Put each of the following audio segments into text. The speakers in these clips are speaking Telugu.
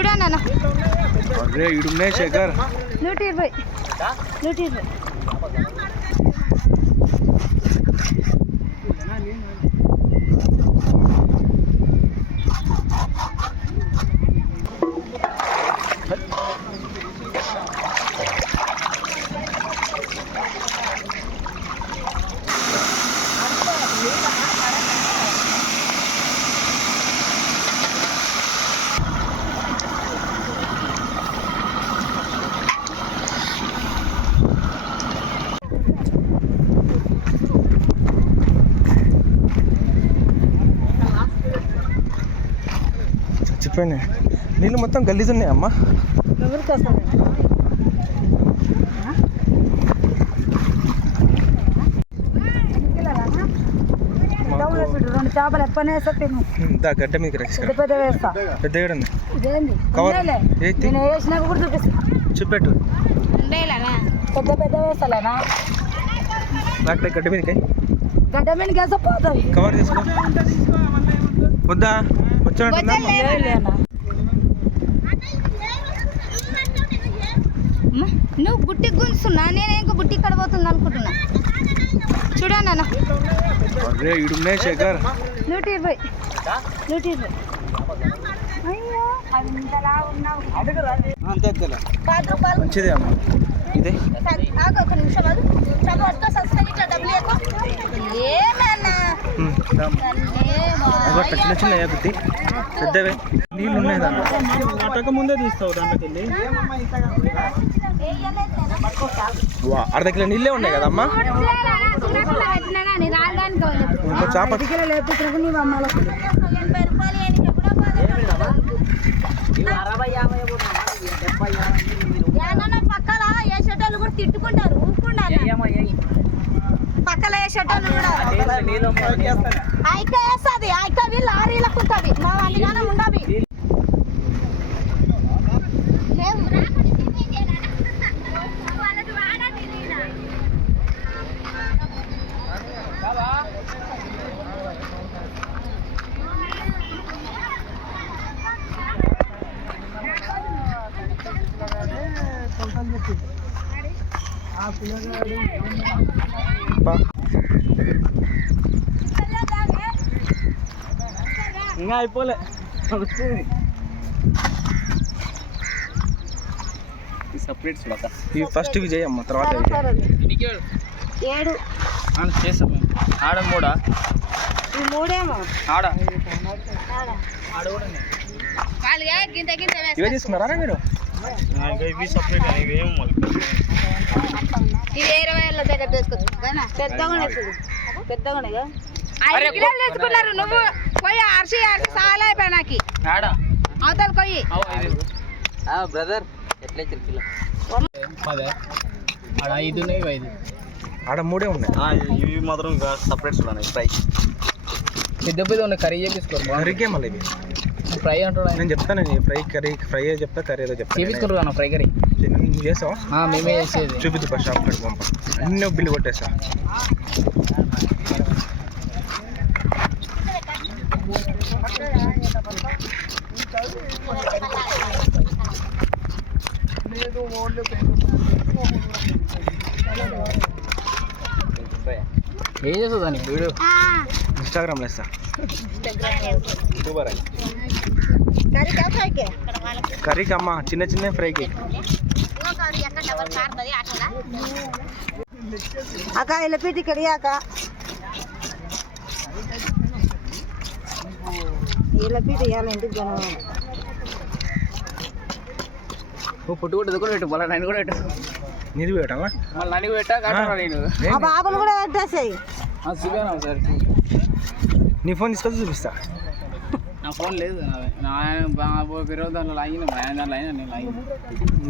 చూడండి అన్న. అరే ఇడున్నాయి శేఖర్. 120 120. చచ్చిపోయినాయి నీళ్ళు మొత్తం గలీజ్ ఉన్నాయి అమ్మా. ఎవరికి వస్తుంది? రెండు చేపలు ఎప్పనే వేస్తా గడ్డ మీకు పెద్ద పెద్ద వేస్తా. పెద్ద ఇదేంది నేను వేసినాక కూడా చూపిస్తా. చూపెట్టు. పెద్ద పెద్ద వేస్తాలేనా? గడ్డ మీదకి గడ్డ మీదకి వేస్తా పోతుంది. కవర్ చేసుకో. వద్దా వచ్చినట్టు నువ్వు బుట్టికి గుంజుతున్నా, నేనే ఇంకా బుట్టి ఇక్కడ పోతుంది అనుకుంటున్నా. చూడండి అన్న. అరే ఇడున్నాయి శేఖర్. 120 120. అయ్యో అది ఇంతలా ఉన్నావు. మంచిదే అమ్మ. ఇదే ఒక నిమిషం చిన్న చిన్న బుద్ధి పెద్దవే నీళ్ళు ఉన్నాయి దాంట్లో. అటక ముందే తీస్తావు దాంట్లోకి వెళ్ళి. 1/2 కిలో నీళ్ళే ఉన్నాయి కదమ్మా. చేప పక్కల వేసేటోళ్ళు కూడా తిట్టుకుంటారు. పక్కల వేసేటోళ్ళు కూడా ఐక వేస్తుంది. ఐకవి లారీలకు ఉంటుంది. మా అందుకనే ఉండవి. ఇంకా అయిపోలే. ఇవి ఫస్ట్ ఇవి చేయమ్మ, తర్వాత 7 చేస్తాం మేము. ఆడ 3 ఈ 3ఏమో ఆడ ఇవే తీసుకున్నారా మీరు? ఇవి సపరేట్ ఇది 20 దగ్గర తీసుకోవచ్చు. పెద్దగా తీసుకున్నారు. నువ్వు పోయి అరిసి చాలా అయిపోయా నాకు అవతల కొయ్యి బ్రదర్. ఎట్లా కిలో? ఆడ 5 ఉన్నాయి. 5 ఆడ 3 ఉన్నాయి. ఇవి మాత్రం సపరేట్స్ ఉన్నాయి. ఫ్రై పెద్ద పెద్ద ఉన్నాయి. కర్రీ చేపించుకోరు. కర్రీకే మళ్ళీ ఇవి ఫ్రై అంటాడు. నేను చెప్తాను ఫ్రై చెప్తా, కర్రీ ఏదో చెప్తా. చేపించుకుంటారు ఫ్రై కర్రీ. చేసావా? మేమే చేసేది. చూపిద్దు ఫస్ట్ షాప్ కట్టి పంప. అన్నీ బిల్లు కొట్టేసా. ఏం చేస్తుంది దానికి వీడియో? ఇన్స్టాగ్రామ్లో వేస్తా. యూట్యూబర్ కర్రీకి అమ్మ, చిన్న చిన్న ఫ్రైకి. అక్క ఇలా పీటి కడియాక ఇలా పీటి ఇవ్వాలి ఇంటికి జనం. పుట్టు కూడా కూడా పెట్టు. మళ్ళీ నన్ను కూడా పెట్టు. నీది పెట్టావా? మళ్ళీ నన్ను పెట్టా కట్టా. నేను ఆ బాబులు కూడా పెట్టేసాయి. సార్ నీ ఫోన్ తీసుకొచ్చి చూపిస్తా. నా ఫోన్ లేదు. ఈరోజు దాంట్లో లాగిన దాంట్లో అయినా నేను లాగిన.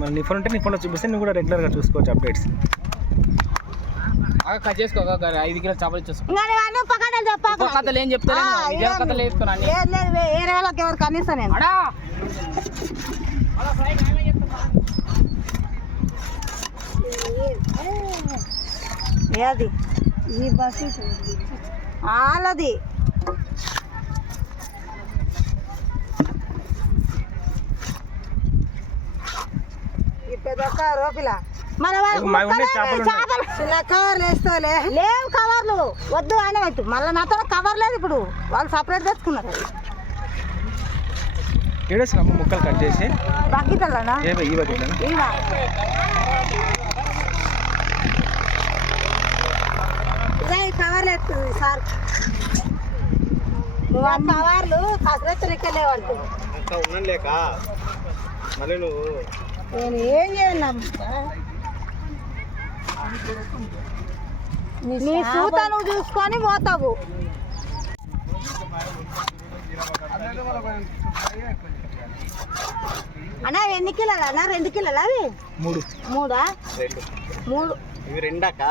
మరి నీ ఫోన్ ఉంటే నీ ఫోన్లో చూపిస్తే నువ్వు కూడా రెగ్యులర్గా చూసుకోవచ్చు అప్డేట్స్. కట్ చేసుకో. 5 కిలో చేపలు ఇచ్చేసుకో. కథలు ఏం చెప్తాను. కథలు వేసుకున్నాను. వేరే వాళ్ళకి ఎవరు కనీసం నేను ఏది ఈ బస్సు వాళ్ళది. మన చిన్న కవర్లు వేస్తావులే లేవు కవర్లు వద్దు అని వద్దు మళ్ళీ నాతో కవర్ లేదు ఇప్పుడు వాళ్ళు సపరేట్ తెచ్చుకున్నారు ఏడేసినమ్మ ముక్కలు కట్ చేసి బకెట్లనా ఈ బకెట్లనా కవర్లు ఎత్తుంది సార్ నువ్వు ఆ కవర్లు కసరెత్తలకే లేవంటు ఉన్నాను లేక మళ్ళీ నువ్వు నేను ఏం చేయనమ్మా నీ సూత నువ్వు చూసుకొని పోతావు అన్నా ఎన్ని కిలోలు అన్నా 2 కిలోలు అవి 3 3 ఇవి 2 అక్క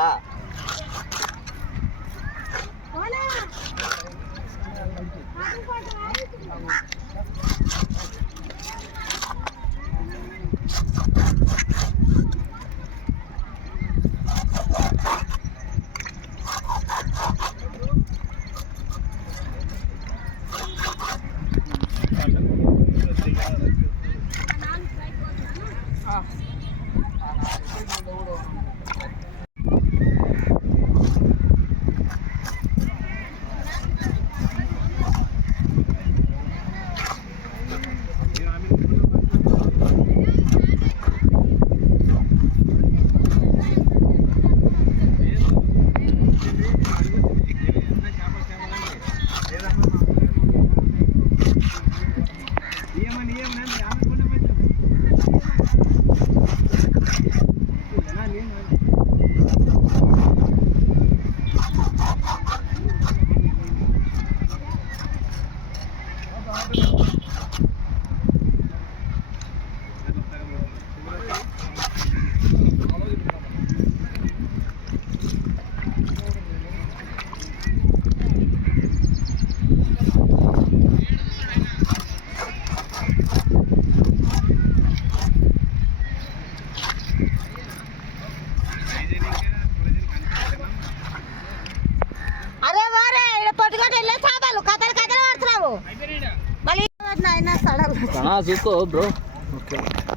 చూసుకో బ్రో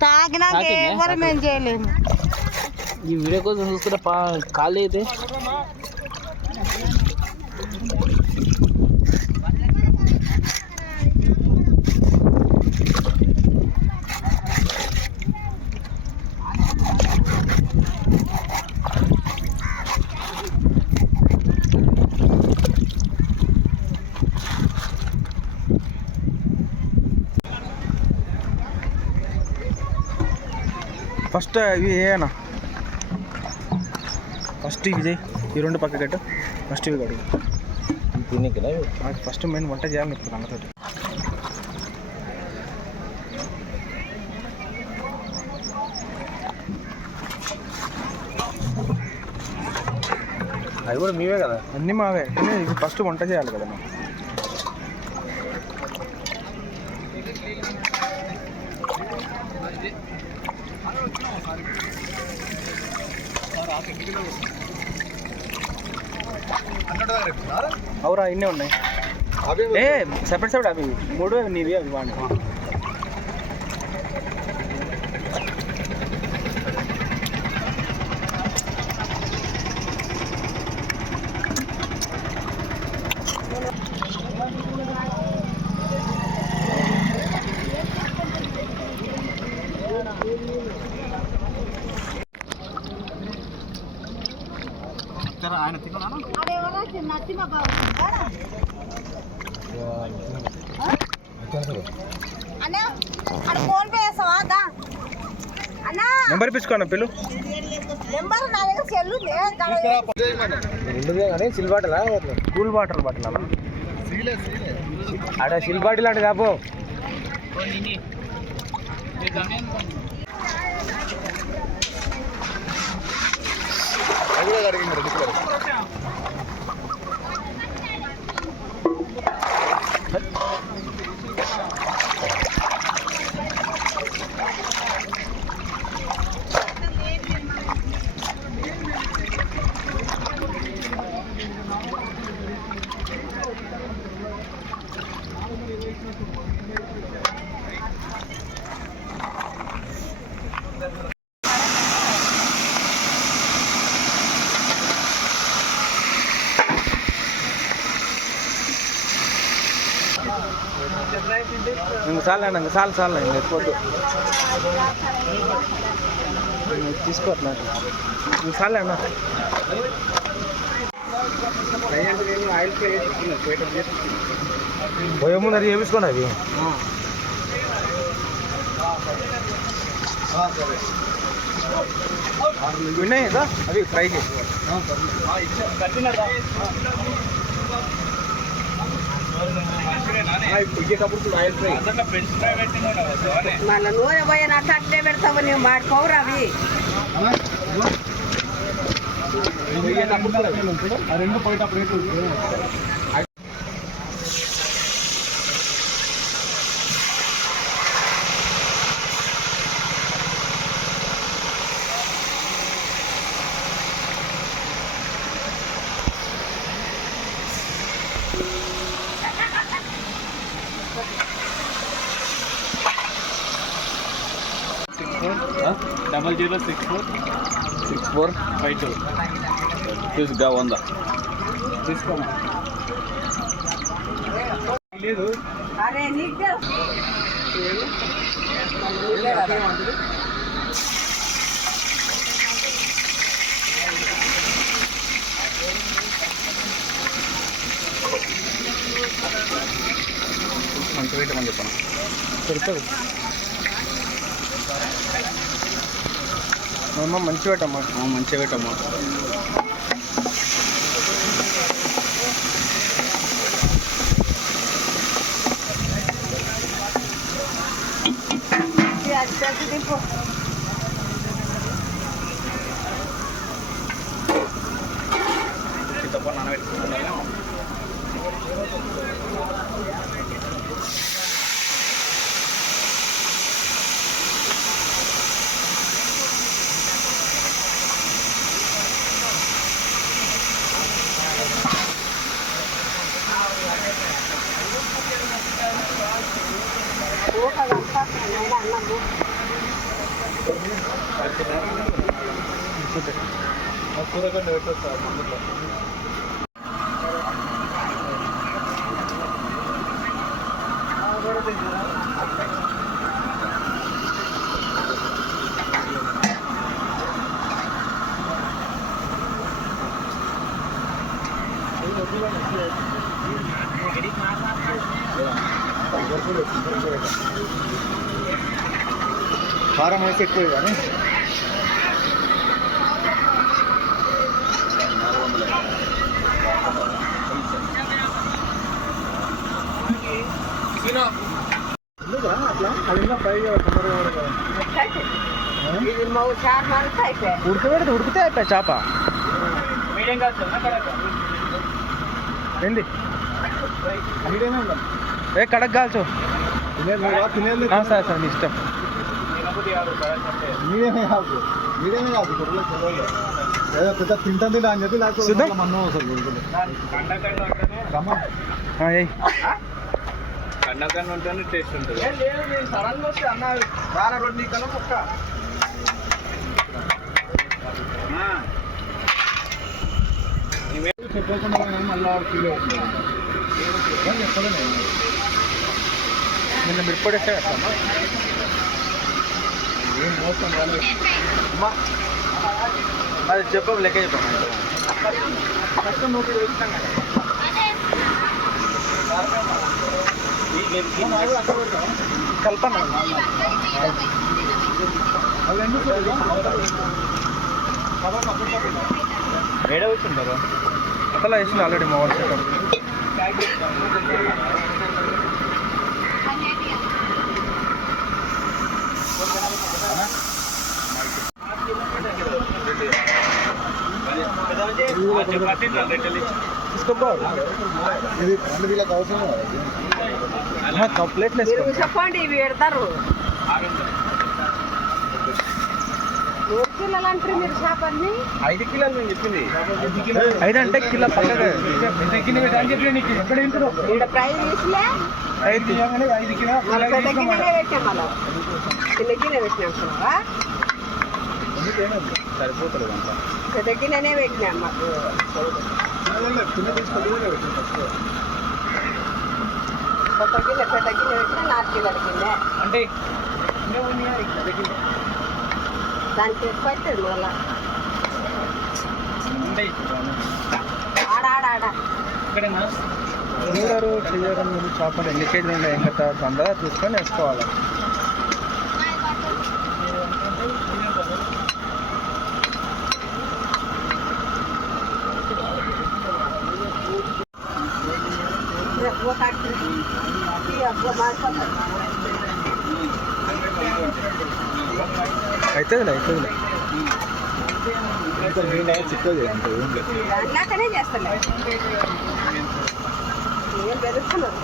తాగినాక ఎవరు మేము చేయలేము ఈ వీడియో కోసం చూసుకుంటే ఖాళీ అయితే ఫస్ట్ ఇవి ఏనా ఫస్ట్ ఇవి చేయి ఈ 2 పక్క కట్టు ఫస్ట్ ఇవి కడుగు నాకు ఫస్ట్ మెయిన్ వంట చేయాలని ఇప్పుడు అన్నతోటి అవి కూడా మీవే కదా అన్నీ మావే కానీ ఇది ఫస్ట్ వంట చేయాలి కదా మనం అవురా ఇన్నే ఉన్నాయి ఏ సెపరేట్ అవి 3 నీవి అవి వాడి ఆయన ఫోన్ పే చేస్తావా అన్నా నెంబర్ ఇప్పించుకోండి పిల్లు నెంబర్ నా దగ్గర సెల్లు సిల్ బాటిల్ కూల్ వాటర్ బాటిల్ అలా ఆడ సిల్ బాటిల్ అంటే కాపో చాలు అన్న చాలు చాలు ఇంక ఎక్కువద్దు తీసుకోవట్లేదు ఇంక చాలు అన్న ఆయిల్ ఫ్రై పోయే ముందు అది చేపించుకోండి అవి విన్నాయి కదా అవి ఫ్రై చేసి మళ్ళీ నూనె పోయినట్టు అట్లే పెడతావు నువ్వు మాడుకోవురు అవి రెండు పోయేటప్పుడు డబల్ 064 తీసుగా 100 తీసుకోమా లేదు అరే నీకు మంచి పెట్టమని చెప్పాను సరిపోదు అమ్మ మంచి పెట్టమ్మా మంచిగా పెట్టమ్మా దింపు కూరగడ్డ పెట్టొస్తా మందులో కారం వేసి ఎక్కువ కానీ అట్లా అది ఫ్రై ఉడకబెడితే ఉడికితే అయిపోయి చేప మీడియం కాదు ఏంది ఏ కడక్ కాల్చు సరే మీ ఇష్టం మీడియమే కాదు ఏదో పెద్ద తింటుంది అని చెప్పి లేకపోతే మన్నం అసలు కండకన్నా ఉంటేనే టేస్ట్ ఉంటుంది సడన్గా వస్తే అన్న వారం రెండు నీకన్నా పక్క చెప్పకుండా మళ్ళీ ఫీల్ అవుతుంది చెప్పలేదు నిన్న మిరపడేస్తే అమ్మా ఏం మోసం రాలేదు అమ్మా అది చెప్పం లెక్క చెప్పమ్మా కష్టం నోటి వేస్తాం కల్పన ఏడ వచ్చింటారు అసలు వేసింది ఆల్రెడీ మా వాళ్ళు సెటప్ తీసుకో ఇది వీళ్ళకి అవసరం కంప్లీట్ చెప్పండి ఇవి పెడతారు 4 కిలోలు అంటారు మీరు చేపల్ని 5 కిలోలు నేను చెప్పింది 5 అంటే కిలో పక్కగా ఇక్కడ ఫ్రై చేసిలే 5 కిలో పెద్ద గిన్నెనే పెట్టాం మళ్ళీ చిన్న గిన్నె పెట్టినాం సరిపోతుంది అంతా పెద్ద గిన్నెనే పెట్టినాం మాకు చిన్న తీసుకొని కొత్త గిన్నె పెద్ద గిన్నె పెట్టి 4 కిలోల గిన్నె అంటే ఇంకా ఉంది దగ్గర దానికి ఎక్కువ అవుతుంది మళ్ళా ఉంటాయి ఆడ ఇక్కడేనా చూడరు చేయడం చేపలు ఎన్ని కేజీలు ఉన్నాయి ఎంత తొందరగా చూసుకొని వేసుకోవాలి. అవుతుందిలే చిక్కది అంత ఏం లేదు. అన్నాకనే చేస్తాను ఏం తెలుస్తున్నాను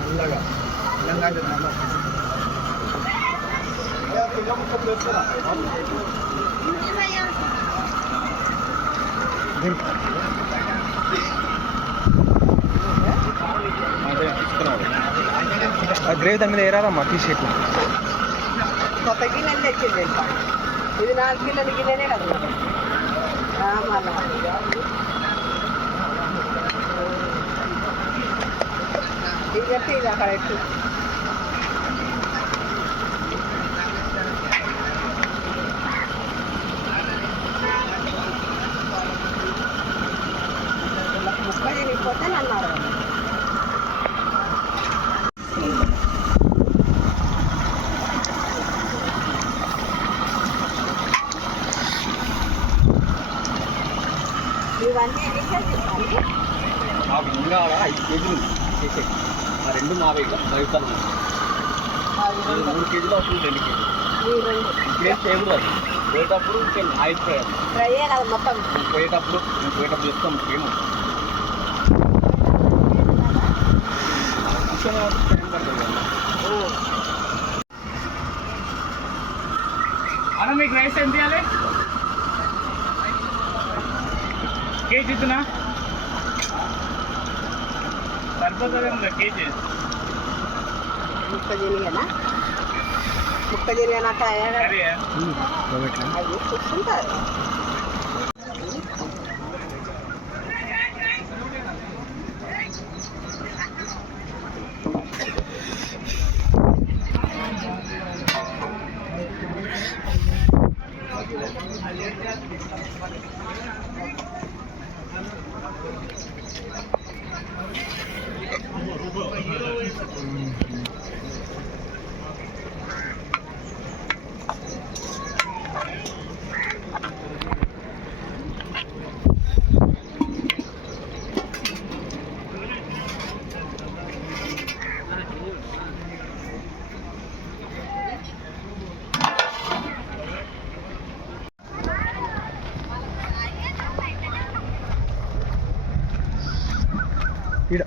మెల్లగా గ్రేవీ దాని మీద ఏరారమ్మా తీసేట్లా. కొత్త గిన్నెలు తెచ్చింది ఇది 4 కిలోల గిన్నెనే కదా ఇది చెప్తే ఇది అక్కడ ఎక్కువ ముక్క తిరిగిపోతే అన్నారు. ఇవన్నీ ఎన్ని కేజీలు మాకు ఇంకా 5 కేజీలు చేసే ఆ 2 మావే బయటాను 3 కేజీలు వస్తుంది 2 కేజీలు ఇప్పుడేం చేయకూడదు అది పోయేటప్పుడు ఆయిపోయాలి ఫ్రై కదా మొత్తం పోయేటప్పుడు చెప్తాం ఏమో అన్న మీకు రైస్ ఎంత ఇవ్వాలి కేజీ ఇస్తున్నా సరిపోతుంది కేజీ ముక్క జరిగేనా ముక్క జరిగినాక సరే అది కూర్చుంటారు. ఈడ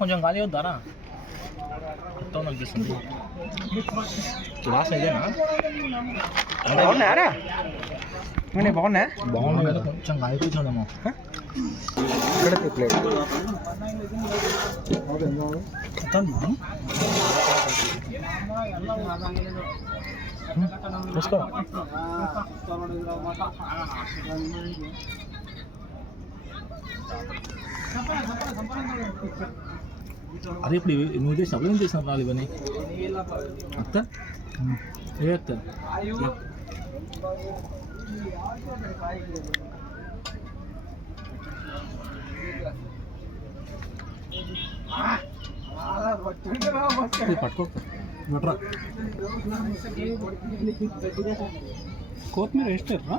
కొంచెం ఖాళీ వద్దారా మొత్తం అనిపిస్తుంది లాస్ట్ ఇదేనా బాగున్నాయారా బాగున్నా బాగుంది కదా కొంచెం ఖాళీ కూర్చోందేమో ఇక్కడ ప్లేట్ చూసుకో అదే ఇప్పుడు నువ్వు చేసినప్పుడు ఏం చేసినప్పుడు వాళ్ళు ఇవన్నీ అత్త ఏ అత్త పట్టుకో బట్రా కొత్తిమీర వేస్తారా